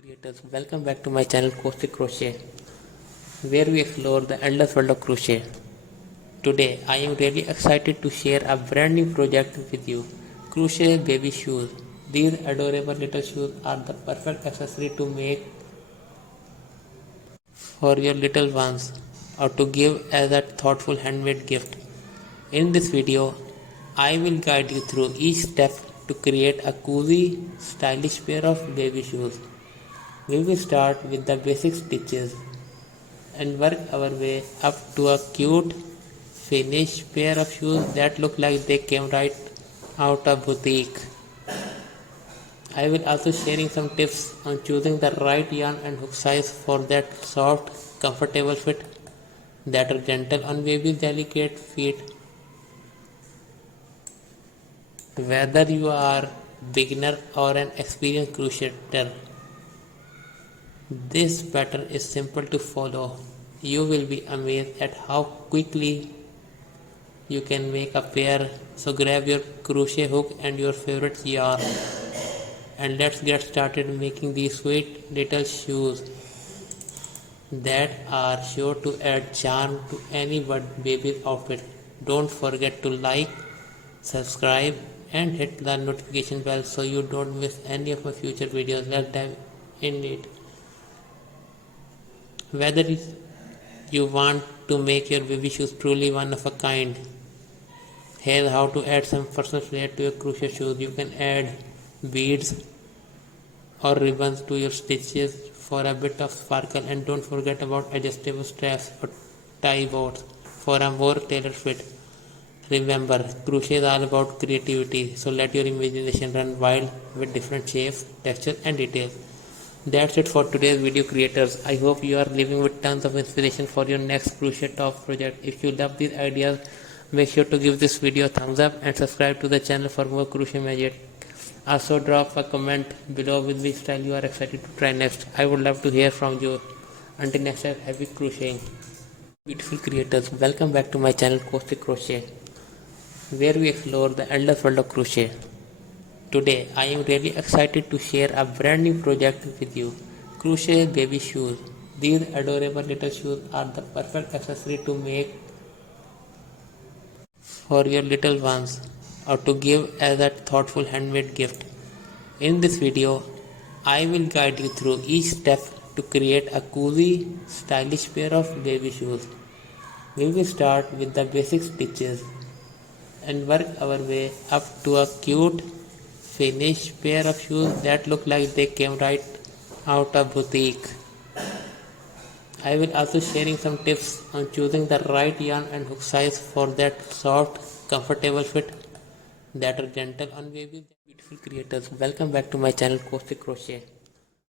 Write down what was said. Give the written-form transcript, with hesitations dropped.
Creators, welcome back to my channel Crochet, where we explore the endless world of crochet. Today, I am really excited to share a brand new project with you, crochet baby shoes. These adorable little shoes are the perfect accessory to make for your little ones or to give as a thoughtful handmade gift. In this video, I will guide you through each step to create a cozy, stylish pair of baby shoes. We will start with the basic stitches and work our way up to a cute finished pair of shoes that look like they came right out of boutique. I will also sharing some tips on choosing the right yarn and hook size for that soft, comfortable fit that are gentle on baby's delicate feet. Whether you are beginner or an experienced crocheter, this pattern is simple to follow. You will be amazed at how quickly you can make a pair. So grab your crochet hook and your favorite yarn and let's get started making these sweet little shoes that are sure to add charm to any baby's outfit. Don't forget to like, subscribe and hit the notification bell so you don't miss any of my future videos. Let's dive in it. Whether you want to make your baby shoes truly one of a kind, here's how to add some personal flair to your crochet shoes. You can add beads or ribbons to your stitches for a bit of sparkle, and don't forget about adjustable straps or tie bows for a more tailored fit. Remember, crochet is all about creativity, so let your imagination run wild with different shapes, textures and details. That's it for today's video, creators. I hope you are living with tons of inspiration for your next crochet top project. If you love these ideas, make sure to give this video a thumbs up and subscribe to the channel for more crochet magic. Also drop a comment below with which style you are excited to try next. I would love to hear from you. Until next time, happy crocheting. Beautiful creators, welcome back to my channel Crochet, where we explore the endless world of crochet. Today, I am really excited to share a brand new project with you, crochet baby shoes. These adorable little shoes are the perfect accessory to make for your little ones or to give as a thoughtful handmade gift. In this video, I will guide you through each step to create a cozy, stylish pair of baby shoes. We will start with the basic stitches and work our way up to a cute finished pair of shoes that look like they came right out of boutique. I will also sharing some tips on choosing the right yarn and hook size for that soft, comfortable fit that are gentle on babies. Beautiful creators, welcome back to my channel Crochet.